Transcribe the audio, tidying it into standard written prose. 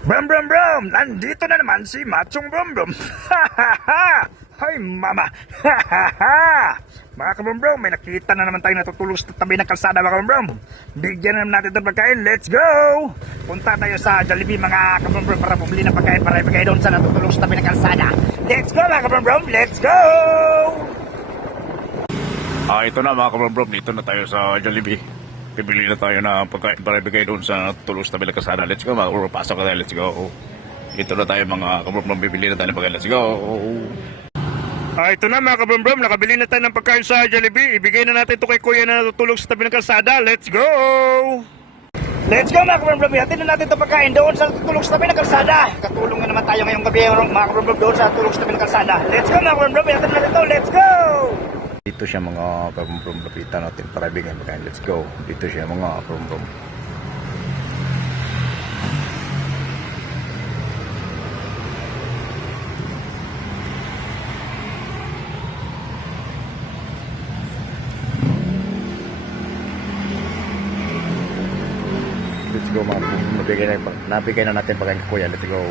Brum brum brum! Nandito na naman si Machong Brum Brum! Hay mama! Mga kabrum brum, may nakita na naman tayo natutulog sa tabi ng kalsada mga kabrum brum. Bigyan na naman natin itong pagkain, let's go! Punta tayo sa Jollibee mga kabrum brum para bumili ng pagkain para ibigay doon sa natutulog sa tabi ng kalsada. Let's go mga kabrum brum, let's go! Ito na mga kabrum brum, dito na tayo sa Jollibee. Bibili na tayo na pagkain para ibigay doon sa natutulog sa tabi ng kalsada. Let's go mga kabrum brum, pasok na tayo, let's go. Ito na tayo mga kabrum brum, bibili na tayo ng pagkain, let's go. Ito na mga kabrum-brum, nakabili na tayo ng pagkain sa Jollibee. Ibigay na natin ito kay kuya na natutulog sa tabi ng kalsada. Let's go! Let's go mga kabrum-brum, ihatid na natin ito pagkain doon sa natutulog sa tabi ng kalsada. Katulong na naman tayo ngayong gabi mga kabrum-brum doon sa natutulog sa tabi ng kalsada. Let's go mga kabrum-brum, ihatid na natin ito. Let's go! Dito siya mga kabrum-brum, lapitan natin para ibigay ng pagkain. Let's go! Dito siya mga kabrum-brum. Let's go mga kabrum-brum, nabigay na natin pagkain kay kuya. Let's go.